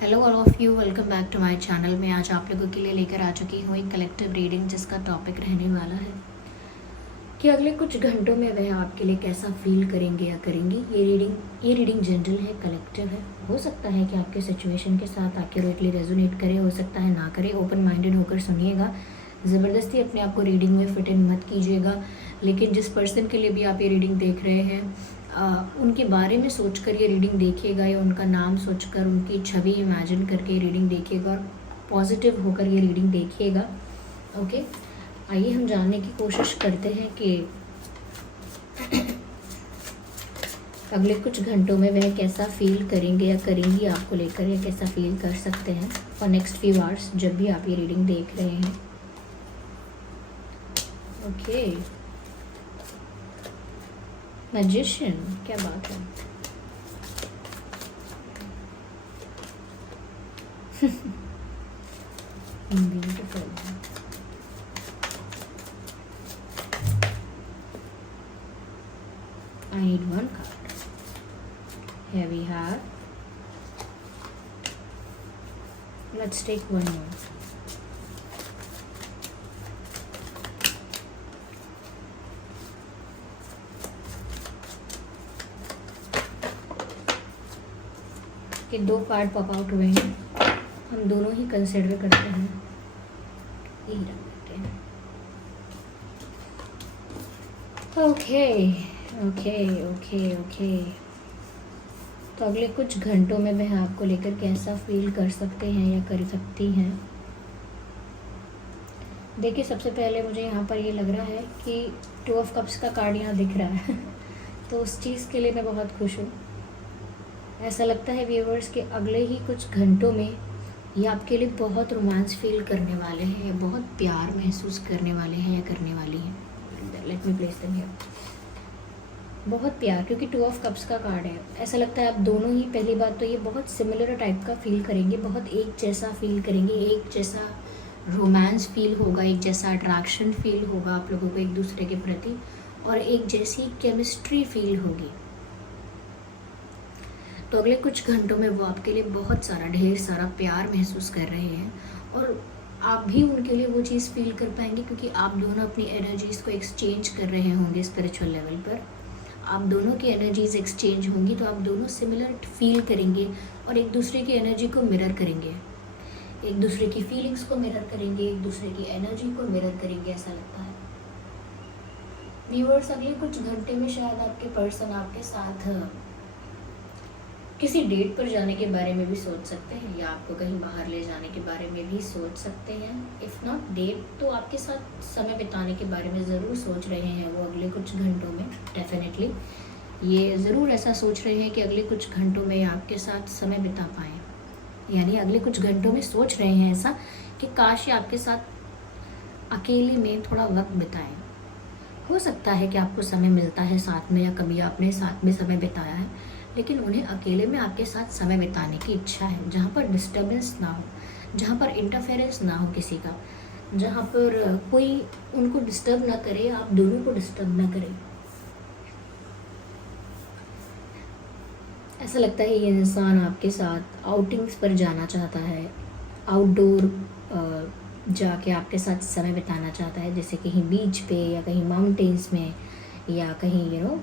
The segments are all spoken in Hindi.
Hello all of you, welcome back to my channel. मैं आज आप लोगों के लिए लेकर आ चुकी हूँ एक कलेक्टिव रीडिंग जिसका टॉपिक रहने वाला है कि अगले कुछ घंटों में वह आपके लिए कैसा फील करेंगे या करेंगी। ये रीडिंग जनरल है, कलेक्टिव है। हो सकता है कि आपके सिचुएशन के साथ एक्यूरेटली रेजोनेट करे, हो सकता है ना करे। ओपन माइंडेड होकर सुनिएगा, ज़बरदस्ती अपने आप को रीडिंग में फिट इन मत कीजिएगा। लेकिन जिस पर्सन के लिए भी आप ये रीडिंग देख रहे हैं उनके बारे में सोचकर ये रीडिंग देखिएगा, या उनका नाम सोचकर उनकी छवि इमेजिन करके ये रीडिंग देखिएगा और पॉजिटिव होकर ये रीडिंग देखिएगा। ओके, आइए हम जानने की कोशिश करते हैं कि अगले कुछ घंटों में वह कैसा फील करेंगे या करेंगी आपको लेकर, या कैसा फील कर सकते हैं फॉर नेक्स्ट फ्यू आवर्स जब भी आप ये रीडिंग देख रहे हैं। ओके, मैजिशियन, क्या बात है। Beautiful. I need one card. Here we have. Let's take one more. कि दो कार्ड पॉप आउट हुए हैं, हम दोनों ही कंसिडर करते हैं, यही रख देते हैं। ओके ओके ओके ओके, तो अगले कुछ घंटों में वह आपको लेकर कैसा फील कर सकते हैं या कर सकती हैं। देखिए, सबसे पहले मुझे यहाँ पर ये लग रहा है कि 2 ऑफ कप्स का कार्ड यहाँ दिख रहा है तो उस चीज़ के लिए मैं बहुत खुश हूँ। ऐसा लगता है व्यूअर्स के अगले ही कुछ घंटों में ये आपके लिए बहुत रोमांस फील करने वाले हैं, या बहुत प्यार महसूस करने वाले हैं या करने वाली हैं। Let me place them here. बहुत प्यार, क्योंकि 2 ऑफ कप्स का कार्ड है। ऐसा लगता है आप दोनों ही, पहली बात तो ये बहुत सिमिलर टाइप का फील करेंगे, बहुत एक जैसा फील करेंगे, एक जैसा रोमांस फील होगा, एक जैसा अट्रैक्शन फील होगा आप लोगों को एक दूसरे के प्रति, और एक जैसी केमिस्ट्री फील होगी। तो अगले कुछ घंटों में वो आपके लिए बहुत सारा, ढेर सारा प्यार महसूस कर रहे हैं, और आप भी उनके लिए वो चीज़ फील कर पाएंगे, क्योंकि आप दोनों अपनी एनर्जीज़ को एक्सचेंज कर रहे होंगे स्पिरिचुअल लेवल पर। आप दोनों की एनर्जीज़ एक्सचेंज होंगी तो आप दोनों सिमिलर फील करेंगे और एक दूसरे की एनर्जी को मिरर करेंगे, एक दूसरे की फीलिंग्स को मिरर करेंगे, एक दूसरे की एनर्जी को मिरर करेंगे, ऐसा लगता है। व्यूअर्स, अगले कुछ घंटे में शायद आपके पर्सन आपके साथ किसी डेट पर जाने के बारे में भी सोच सकते हैं, या आपको कहीं बाहर ले जाने के बारे में भी सोच सकते हैं। इफ़ नॉट डेट, तो आपके साथ समय बिताने के बारे में ज़रूर सोच रहे हैं वो अगले कुछ घंटों में। डेफिनेटली ये ज़रूर ऐसा सोच रहे हैं कि अगले कुछ घंटों में आपके साथ समय बिता पाएँ, यानी अगले कुछ घंटों में सोच रहे हैं ऐसा कि काश ये आपके साथ अकेले में थोड़ा वक्त बिताएं। हो सकता है कि आपको समय मिलता है साथ में, या कभी आपने साथ में समय बिताया है, लेकिन उन्हें अकेले में आपके साथ समय बिताने की इच्छा है, जहाँ पर डिस्टर्बेंस ना हो, जहाँ पर इंटरफेरेंस ना हो किसी का, जहाँ पर कोई उनको डिस्टर्ब ना करे, आप दोनों को डिस्टर्ब ना करें। ऐसा लगता है ये इंसान आपके साथ आउटिंग्स पर जाना चाहता है, आउटडोर जाके आपके साथ समय बिताना चाहता है, जैसे कहीं बीच पे, या कहीं माउंटेन्स में, या कहीं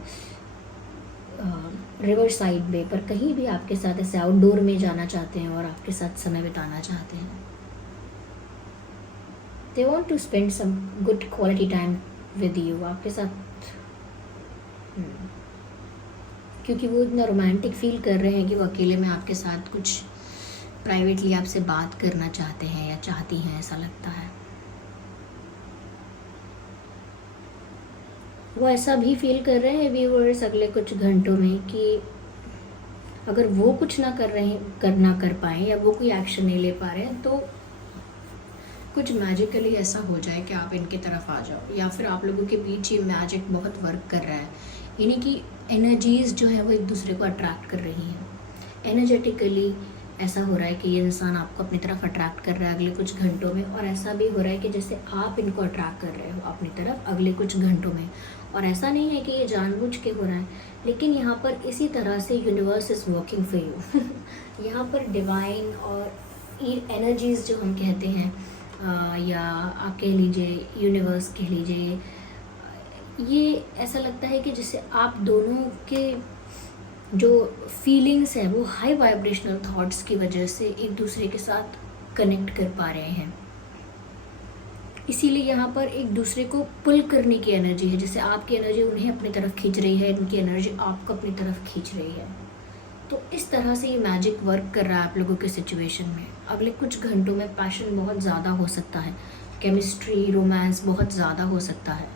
रिवर साइड पे, पर कहीं भी आपके साथ ऐसे आउटडोर में जाना चाहते हैं और आपके साथ समय बिताना चाहते हैं। They want to spend some good quality time with you, आपके साथ, क्योंकि वो इतना रोमांटिक फील कर रहे हैं कि वो अकेले में आपके साथ कुछ प्राइवेटली आपसे बात करना चाहते हैं या चाहती हैं, ऐसा लगता है। वो ऐसा भी फील कर रहे हैं व्यूअर्स अगले कुछ घंटों में कि अगर वो कुछ ना कर पाए, या वो कोई एक्शन नहीं ले पा रहे हैं, तो कुछ मैजिकली ऐसा हो जाए कि आप इनके तरफ आ जाओ, या फिर आप लोगों के बीच ये मैजिक बहुत वर्क कर रहा है, यानी कि एनर्जीज़ जो है वो एक दूसरे को अट्रैक्ट कर रही हैं। एनर्जेटिकली ऐसा हो रहा है कि ये इंसान आपको अपनी तरफ अट्रैक्ट कर रहा है अगले कुछ घंटों में, और ऐसा भी हो रहा है कि जैसे आप इनको अट्रैक्ट कर रहे हो अपनी तरफ अगले कुछ घंटों में। और ऐसा नहीं है कि ये जानबूझ के हो रहा है, लेकिन यहाँ पर इसी तरह से universe is working for you. यहाँ पर डिवाइन और एनर्जीज़ जो हम कहते हैं, या आप कह लीजिए यूनिवर्स कह लीजिए, ये ऐसा लगता है कि जैसे आप दोनों के जो फीलिंग्स हैं वो हाई वाइब्रेशनल थॉट्स की वजह से एक दूसरे के साथ कनेक्ट कर पा रहे हैं। इसीलिए यहाँ पर एक दूसरे को पुल करने की एनर्जी है, जैसे आपकी एनर्जी उन्हें अपनी तरफ खींच रही है, उनकी एनर्जी आपको अपनी तरफ खींच रही है। तो इस तरह से ये मैजिक वर्क कर रहा है आप लोगों के सिचुएशन में। अगले कुछ घंटों में पैशन बहुत ज़्यादा हो सकता है, केमिस्ट्री रोमांस बहुत ज़्यादा हो सकता है।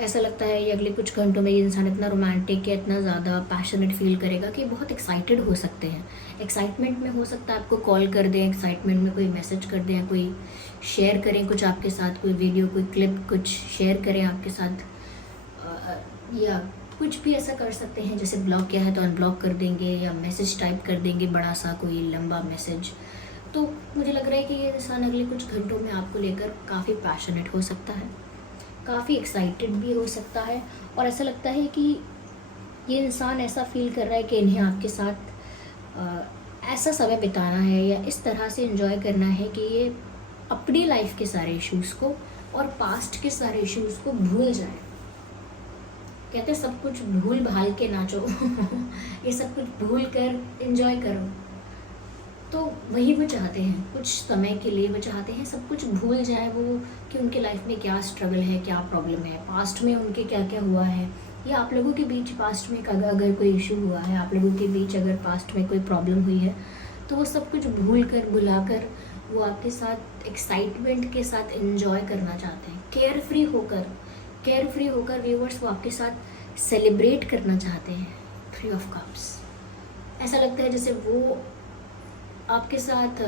ऐसा लगता है ये अगले कुछ घंटों में ये इंसान इतना रोमांटिक या इतना ज़्यादा पैशनेट फील करेगा कि बहुत एक्साइटेड हो सकते हैं। एक्साइटमेंट में हो सकता है आपको कॉल कर दें, एक्साइटमेंट में कोई मैसेज कर दें, कोई शेयर करें कुछ आपके साथ, कोई वीडियो कोई क्लिप कुछ शेयर करें आपके साथ, या कुछ भी ऐसा कर सकते हैं। जैसे ब्लॉक किया है तो अनब्लॉक कर देंगे, या मैसेज टाइप कर देंगे बड़ा सा कोई लंबा मैसेज। तो मुझे लग रहा है कि ये इंसान अगले कुछ घंटों में आपको लेकर काफ़ी पैशनेट हो सकता है, काफ़ी एक्साइटेड भी हो सकता है। और ऐसा लगता है कि ये इंसान ऐसा फील कर रहा है कि इन्हें आपके साथ ऐसा समय बिताना है या इस तरह से एंजॉय करना है कि ये अपनी लाइफ के सारे इश्यूज़ को और पास्ट के सारे इश्यूज़ को भूल जाए। कहते हैं सब कुछ भूल भाल के नाचो ये सब कुछ भूल कर एंजॉय करो। तो वही वो चाहते हैं, कुछ समय के लिए वो चाहते हैं सब कुछ भूल जाए वो, कि उनके लाइफ में क्या स्ट्रगल है, क्या प्रॉब्लम है, पास्ट में उनके क्या क्या हुआ है, या आप लोगों के बीच पास्ट में अगर कोई इशू हुआ है, आप लोगों के बीच अगर पास्ट में कोई प्रॉब्लम हुई है, तो वो सब कुछ भूल कर भुला कर वो आपके साथ एक्साइटमेंट के साथ एंजॉय करना चाहते हैं। केयर फ्री होकर व्यूअर्स वो आपके साथ सेलिब्रेट करना चाहते हैं। 3 ऑफ कप्स, ऐसा लगता है जैसे वो आपके साथ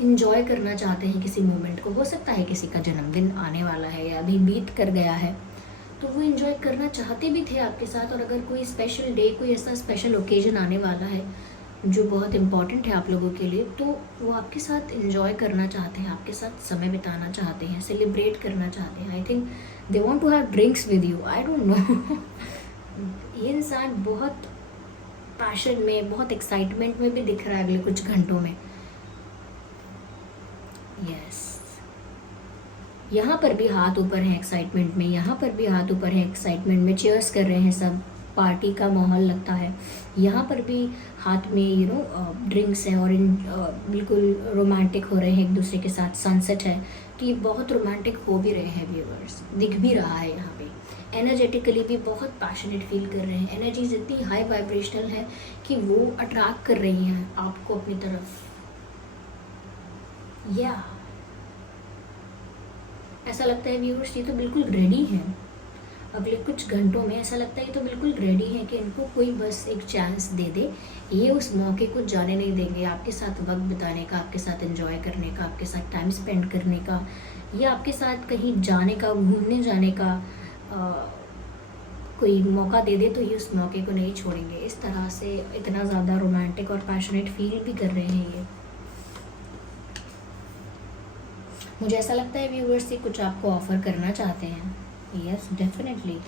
इंजॉय करना चाहते हैं किसी मोमेंट को। हो सकता है किसी का जन्मदिन आने वाला है या अभी बीत कर गया है, तो वो इंजॉय करना चाहते भी थे आपके साथ। और अगर कोई स्पेशल डे, कोई ऐसा स्पेशल ओकेजन आने वाला है जो बहुत इम्पॉर्टेंट है आप लोगों के लिए, तो वो आपके साथ इंजॉय करना चाहते हैं, आपके साथ समय बिताना चाहते हैं, सेलिब्रेट करना चाहते हैं। I think they want to have drinks with you, I don't know. ये इंसान बहुत पैशन में, बहुत एक्साइटमेंट में भी दिख रहा है अगले कुछ घंटों में। यस, यहाँ पर भी हाथ ऊपर है एक्साइटमेंट में, यहाँ पर भी हाथ ऊपर है एक्साइटमेंट में, चीयर्स कर रहे हैं सब, पार्टी का माहौल लगता है। यहाँ पर भी हाथ में ड्रिंक्स हैं और बिल्कुल रोमांटिक हो रहे हैं एक दूसरे के साथ। सनसेट है कि बहुत रोमांटिक हो भी रहे हैं व्यूअर्स, दिख भी रहा है। यहाँ पे एनर्जेटिकली भी बहुत पैशनेट फील कर रहे हैं। एनर्जीज इतनी हाई वाइब्रेशनल है कि वो अट्रैक्ट कर रही हैं आपको अपनी तरफ। या ऐसा लगता है व्यूअर्स ये तो बिल्कुल रेडी हैं अगले कुछ घंटों में। ऐसा लगता है ये तो बिल्कुल रेडी है कि इनको कोई बस एक चांस दे दे, ये उस मौके को जाने नहीं देंगे। आपके साथ वक्त बिताने का, आपके साथ एंजॉय करने का, आपके साथ टाइम स्पेंड करने का, या आपके साथ कहीं जाने का, घूमने जाने का कोई मौका दे दे तो ये उस मौके को नहीं छोड़ेंगे। इस तरह से इतना ज़्यादा रोमांटिक और पैशनेट फील भी कर रहे हैं ये। मुझे ऐसा लगता है व्यूअर्स ये कुछ आपको ऑफर करना चाहते हैं। Yes, definitely.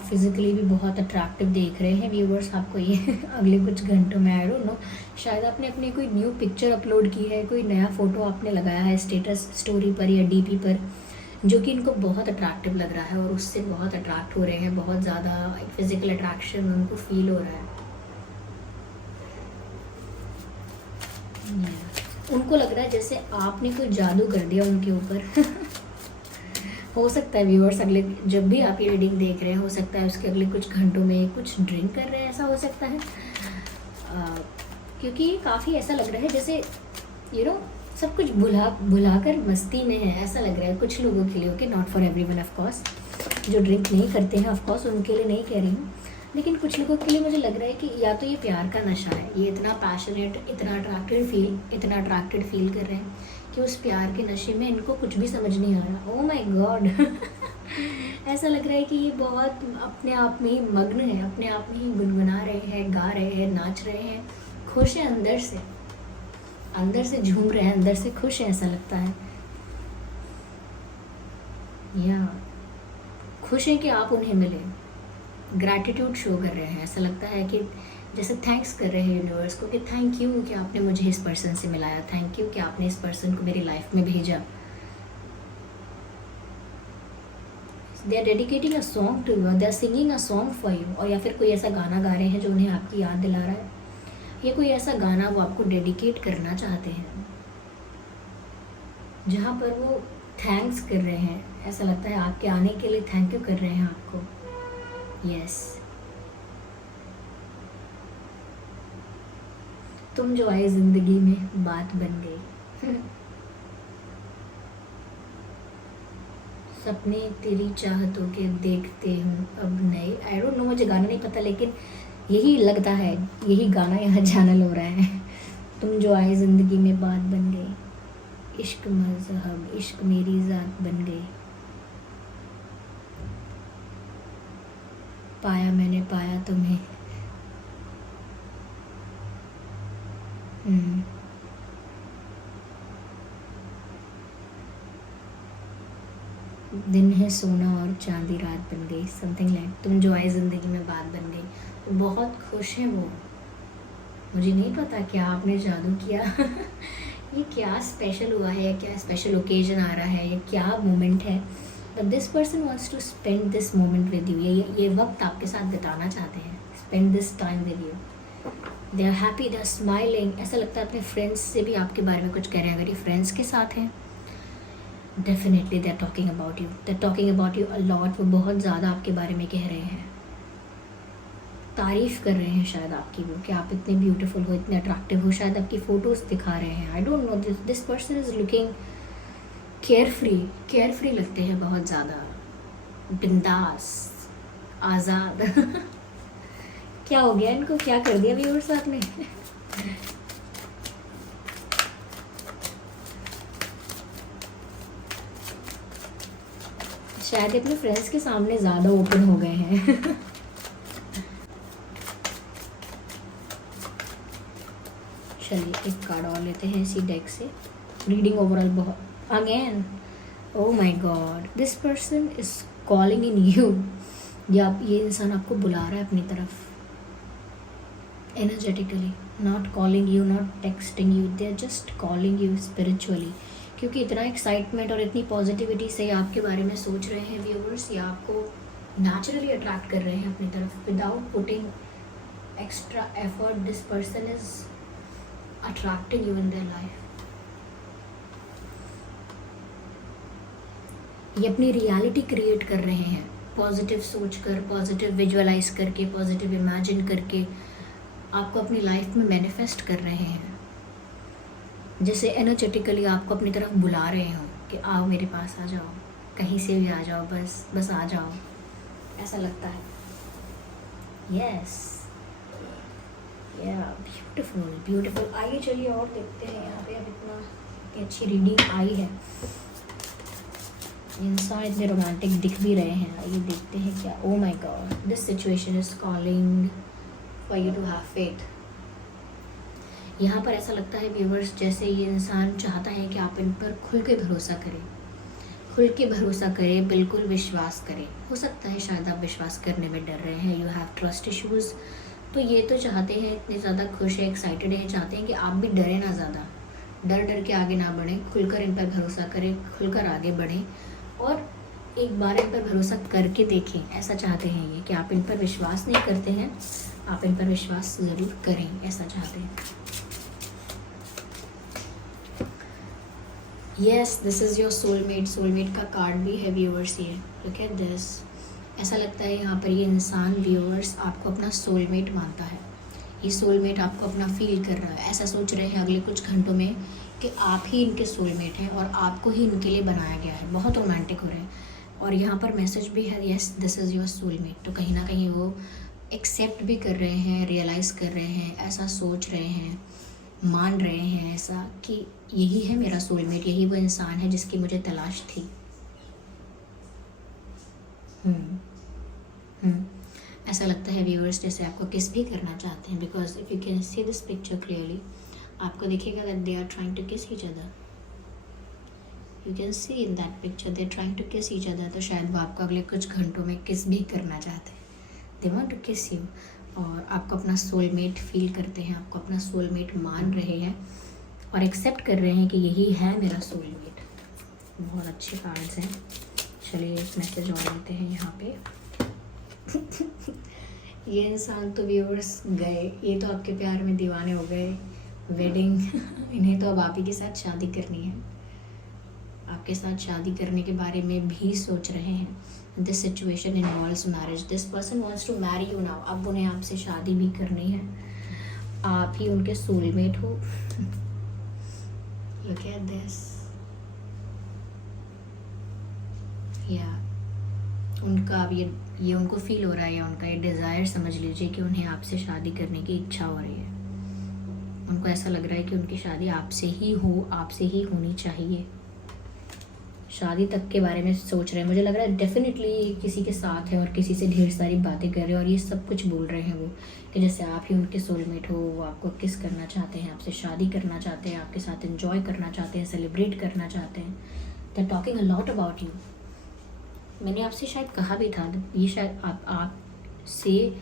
फिजिकली भी बहुत अट्रैक्टिव देख रहे हैं व्यूअर्स आपको ये अगले कुछ घंटों में। आई डोंट नो, शायद आपने अपनी कोई न्यू पिक्चर अपलोड की है, कोई नया फ़ोटो आपने लगाया है स्टेटस स्टोरी पर या डीपी पर, जो कि इनको बहुत अट्रैक्टिव लग रहा है और उससे बहुत अट्रैक्ट हो रहे हैं। बहुत ज़्यादा फिजिकल अट्रैक्शन उनको फील हो रहा है। उनको लग रहा है जैसे आपने कोई जादू कर दिया उनके ऊपर हो सकता है व्यूअर्स अगले, जब भी आप ये रीडिंग देख रहे हैं, हो सकता है उसके अगले कुछ घंटों में कुछ ड्रिंक कर रहे हैं, ऐसा हो सकता है। क्योंकि काफ़ी ऐसा लग रहा है जैसे सब कुछ भुलाकर मस्ती में है, ऐसा लग रहा है कुछ लोगों के लिए। Okay, not for everyone of course, जो ड्रिंक नहीं करते हैं ऑफ कोर्स उनके लिए नहीं कह रही हूँ, लेकिन कुछ लोगों के लिए मुझे लग रहा है कि या तो ये प्यार का नशा है, ये इतना पैशनेट, इतना अट्रैक्टेड फील कर रहे हैं कि उस प्यार के नशे में इनको कुछ भी समझ नहीं आ रहा। ओह माय गॉड ऐसा लग रहा है कि ये बहुत अपने आप में ही मग्न है, अपने आप में ही गुनगुना रहे हैं, गा रहे हैं, नाच रहे हैं, खुश हैं अंदर से झूम रहे हैं, अंदर से खुश हैं, ऐसा लगता है। या खुश हैं कि आप उन्हें मिले, ग्रैटिट्यूड शो कर रहे हैं। ऐसा लगता है कि जैसे थैंक्स कर रहे हैं यूनिवर्स को कि थैंक यू कि आपने मुझे इस पर्सन से मिलाया, थैंक यू कि आपने इस पर्सन को मेरी लाइफ में भेजा। They are dedicating a song to you, they are singing a song for you. और या फिर कोई ऐसा गाना गा रहे हैं जो उन्हें आपकी याद दिला रहा है, या कोई ऐसा गाना वो आपको डेडिकेट करना चाहते हैं जहाँ पर वो थैंक्स कर रहे हैं। ऐसा लगता है आपके आने के लिए थैंक यू कर रहे हैं आपको। यस, तुम जो आए जिंदगी में बात बन गई। सपने तेरी चाहतों के देखते हूँ अब नए। आई डोंट नो, मुझे गाना नहीं पता, लेकिन यही लगता है, यही गाना यहाँ चैनल हो रहा है। तुम जो आए जिंदगी में बात बन गई, इश्क मजहब इश्क मेरी ज़ात बन गई। पाया मैंने पाया तुम्हें। दिन है सोना और चांदी रात बन गई, समथिंग लाइक तुम जो आए ज़िंदगी में बात बन गई। बहुत खुश है वो, मुझे नहीं पता क्या आपने जादू किया। ये क्या स्पेशल हुआ है, या क्या स्पेशल ओकेजन आ रहा है, या क्या मोमेंट है, but this person wants to spend this moment with you. ये वक्त आपके साथ बिताना चाहते हैं, spend this time with you. They are happy, they are smiling. ऐसा लगता है अपने फ्रेंड्स से भी आपके बारे में कुछ कह रहे हैं। अगर ये फ्रेंड्स के साथ हैं, definitely they are talking about you, they are talking about you a lot. वो बहुत ज़्यादा आपके बारे में कह रहे हैं, तारीफ़ कर रहे हैं शायद आपकी, वो कि आप इतने ब्यूटीफुल हो, इतने अट्रैक्टिव हो। शायद आपकी फ़ोटोज़ दिखा रहे हैं। आई don't no, this person is looking carefree लगते हैं, बहुत ज़्यादा बिंदास, आज़ाद। क्या हो गया इनको, क्या कर दिया व्यूअर्स आपने? शायद अपने फ्रेंड्स के सामने ज़्यादा ओपन हो गए हैं। चलिए एक कार्ड और लेते हैं इसी डेक से। रीडिंग ओवरऑल बहुत again, oh my God, this person is calling in you. या ये इंसान आपको बुला रहा है अपनी तरफ energetically, not calling you, not texting you, they are just calling you spiritually. क्योंकि इतना एक्साइटमेंट और इतनी पॉजिटिविटी से आपके बारे में सोच रहे हैं व्यूअर्स, या आपको नेचुरली अट्रैक्ट कर रहे हैं अपनी तरफ without putting extra effort. This person is attracting you in their life. ये अपनी रियलिटी क्रिएट कर रहे हैं, पॉजिटिव सोचकर, पॉजिटिव विजुअलाइज करके, पॉजिटिव इमेजिन करके आपको अपनी लाइफ में मैनिफेस्ट कर रहे हैं। जैसे एनर्जेटिकली आपको अपनी तरफ बुला रहे हो कि आओ मेरे पास आ जाओ, कहीं से भी आ जाओ, बस आ जाओ, ऐसा लगता है। यस, या ब्यूटीफुल। आइए चलिए और देखते हैं यहाँ पे। अब इतना अच्छी रीडिंग आई है, इंसान इतने रोमांटिक दिख भी रहे हैं। आइए देखते हैं क्या। Oh my God, this situation is calling for you to have faith. यहाँ पर ऐसा लगता है व्यूवर्स, जैसे ये इंसान चाहता है कि आप इन पर खुल के भरोसा करें, बिल्कुल विश्वास करें। हो सकता है शायद आप विश्वास करने में डर रहे हैं, यू हैव ट्रस्ट इश्यूज़। तो ये तो चाहते हैं, इतने ज़्यादा खुश है, एक्साइटेड है, चाहते हैं कि आप भी डरें ना ज़्यादा, डर के आगे ना बढ़ें, खुलकर इन पर भरोसा करें, खुलकर आगे बढ़ें और एक बार इन पर भरोसा करके देखें। ऐसा चाहते हैं ये कि आप इन पर विश्वास नहीं करते हैं, आप इन पर विश्वास ज़रूर करें, ऐसा चाहते हैं। Yes, this is your soulmate का कार्ड भी है व्यूअर्स। ये लुक एट दिस। ऐसा लगता है यहाँ पर ये इंसान व्यूअर्स आपको अपना सोलमेट मानता है। ये सोलमेट आपको अपना फील कर रहा है। ऐसा सोच रहे हैं अगले कुछ घंटों में कि आप ही इनके सोलमेट हैं और आपको ही इनके लिए बनाया गया है। बहुत रोमांटिक हो रहे हैं। और यहाँ पर मैसेज भी है, yes this is your soulmate. तो कहीं ना कहीं वो एक्सेप्ट भी कर रहे हैं, रियलाइज़ कर रहे हैं, ऐसा सोच रहे हैं, मान रहे हैं ऐसा कि यही है मेरा सोलमेट, यही वो इंसान है जिसकी मुझे तलाश थी। ऐसा लगता है व्यूअर्स जैसे आपको किस भी करना चाहते हैं, because if you can see this picture clearly, आपको दिखेगा that they are trying to kiss each other. You can see in that picture they are trying to kiss each other. तो शायद वो आपको अगले कुछ घंटों में किस भी करना चाहते हैं। दे वांट टू किस यू, और आपको अपना सोलमेट फील करते हैं, आपको अपना सोलमेट मान रहे हैं और एक्सेप्ट कर रहे हैं कि यही है मेरा सोलमेट। बहुत अच्छे कार्ड्स हैं। चलिए एक मैसेज और लेते हैं यहाँ पे। ये इंसान तो व्यूअर्स गए, ये तो आपके प्यार में दीवाने हो गए। वेडिंग इन्हें तो अब आप ही के साथ शादी करनी है, आपके साथ शादी करने के बारे में भी सोच रहे हैं। This situation involves marriage, this person wants to marry you now. अब उन्हें आपसे शादी भी करनी है, आप ही उनके सोलमेट हो। Look at this. या उनका अब ये उनको फील हो रहा है, या उनका ये डिज़ायर समझ लीजिए कि उन्हें आपसे शादी करने की इच्छा हो रही है। उनको ऐसा लग रहा है कि उनकी शादी आपसे ही हो, आपसे ही होनी चाहिए। शादी तक के बारे में सोच रहे हैं। मुझे लग रहा है डेफिनेटली किसी के साथ है और किसी से ढेर सारी बातें कर रहे हैं, और ये सब कुछ बोल रहे हैं वो कि जैसे आप ही उनके सोलमेट हो। वो आपको किस करना चाहते हैं, आपसे शादी करना चाहते हैं, आपके साथ एंजॉय करना चाहते हैं, सेलिब्रेट करना चाहते हैं। They are talking a lot about you. मैंने आपसे शायद कहा भी था, ये शायद आपसे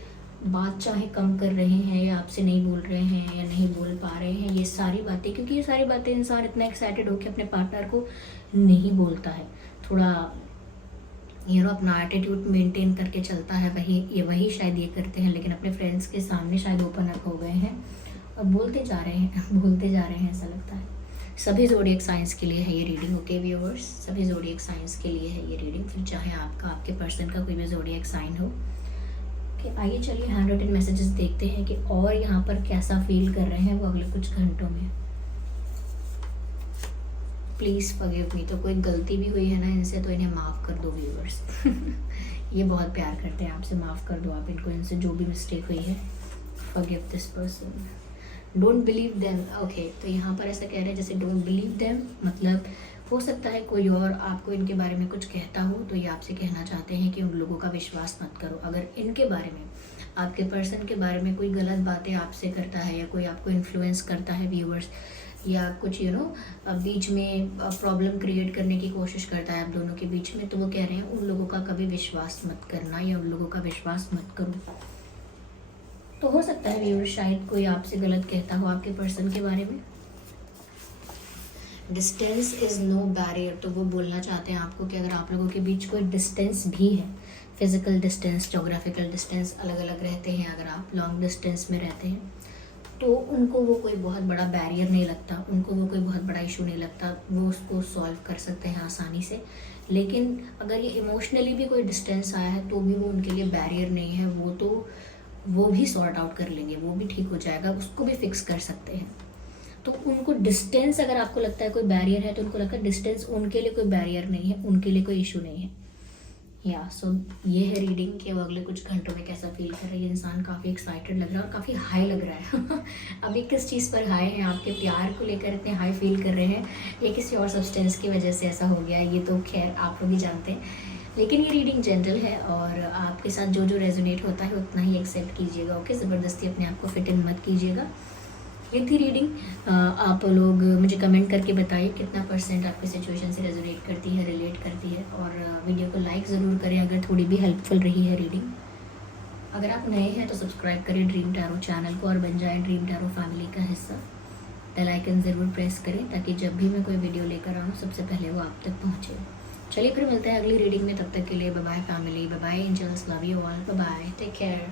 बात चाहे कम कर रहे हैं, या आपसे नहीं बोल रहे हैं, या नहीं बोल पा रहे हैं, ये सारी बातें, क्योंकि ये सारी बातें इंसान इतना एक्साइटेड होकर अपने पार्टनर को नहीं बोलता है। थोड़ा अपना एटीट्यूड मेंटेन करके चलता है, वही शायद ये करते हैं, लेकिन अपने फ्रेंड्स के सामने शायद ओपन अप हो गए हैं और बोलते जा रहे हैं ऐसा लगता है। सभी ज़ोडिएक साइंस के लिए है ये रीडिंग, ओके व्यूअर्स, सभी ज़ोडिएक साइंस के लिए है ये रीडिंग, फिर चाहे आपके पर्सन का कोई भी ज़ोडिएक साइन हो। ओके, आइए चलिए हैंड रिटन मैसेजेस देखते हैं कि और यहाँ पर कैसा फील कर रहे हैं वो अगले कुछ घंटों में। Please forgive me. तो कोई गलती भी हुई है ना इनसे, तो इन्हें माफ़ कर दो व्यूअर्स। ये बहुत प्यार करते हैं आपसे, माफ़ कर दो आप इनको, इनसे जो भी मिस्टेक हुई है। Forgive this person, don't believe them. Okay, तो यहाँ पर ऐसा कह रहे हैं जैसे डोंट बिलीव देम, मतलब हो सकता है कोई और आपको इनके बारे में कुछ कहता हो, तो ये आपसे कहना चाहते हैं कि उन लोगों का विश्वास मत करो। अगर इनके बारे में, आपके पर्सन के बारे में कोई गलत बातें आपसे करता है, या कोई आपको इन्फ्लुएंस करता है व्यूअर्स, या कुछ बीच में प्रॉब्लम क्रिएट करने की कोशिश करता है आप दोनों के बीच में, तो वो कह रहे हैं उन लोगों का कभी विश्वास मत करना, या उन लोगों का विश्वास मत करो। तो हो सकता है व्यूअर्स शायद कोई आपसे गलत कहता हो आपके पर्सन के बारे में। डिस्टेंस इज़ नो बैरियर, तो वो बोलना चाहते हैं आपको कि अगर आप लोगों के बीच कोई डिस्टेंस भी है, फिजिकल डिस्टेंस, जोग्राफिकल डिस्टेंस अलग अलग रहते हैं, अगर आप लॉन्ग डिस्टेंस में रहते हैं, तो उनको वो कोई बहुत बड़ा बैरियर नहीं लगता, उनको वो कोई बहुत बड़ा इशू नहीं लगता, वो उसको सॉल्व कर सकते हैं आसानी से। लेकिन अगर ये इमोशनली भी कोई डिस्टेंस आया है, तो भी वो उनके लिए बैरियर नहीं है, वो भी सॉर्ट आउट कर लेंगे, वो भी ठीक हो जाएगा, उसको भी फिक्स कर सकते हैं। तो उनको डिस्टेंस, अगर आपको लगता है कोई बैरियर है, तो उनको लगता है डिस्टेंस उनके लिए कोई बैरियर नहीं है, उनके लिए कोई इशू नहीं है। या सो ये है रीडिंग कि वो अगले कुछ घंटों में कैसा फील कर रहा है। ये इंसान काफ़ी एक्साइटेड लग रहा है और काफ़ी हाई लग रहा है। अभी किस चीज़ पर हाई हैं, आपके प्यार को लेकर इतने हाई फील कर रहे हैं, या किसी और सब्सटेंस की वजह से ऐसा हो गया, ये तो खैर आप लोग ही जानते हैं। लेकिन ये रीडिंग जनरल है, और आपके साथ जो जो रेजोनेट होता है उतना ही एक्सेप्ट कीजिएगा, ओके। ज़बरदस्ती अपने आप को फिट इन मत कीजिएगा। ये थी रीडिंग। आप लोग मुझे कमेंट करके बताइए कितना % आपकी सिचुएशन से रेजोनेट करती है, रिलेट करती है, और वीडियो को लाइक ज़रूर करें अगर थोड़ी भी हेल्पफुल रही है रीडिंग। अगर आप नए हैं तो सब्सक्राइब करें ड्रीम टैरो चैनल को और बन जाएं ड्रीम टैरो फैमिली का हिस्सा। बेल आइकन ज़रूर प्रेस करें ताकि जब भी मैं कोई वीडियो लेकर आऊँ सबसे पहले वो आप तक पहुँचे। चलिए फिर मिलते हैं अगली रीडिंग में, तब तक के लिए bye bye family, bye bye angels, love you all, bye bye, take care.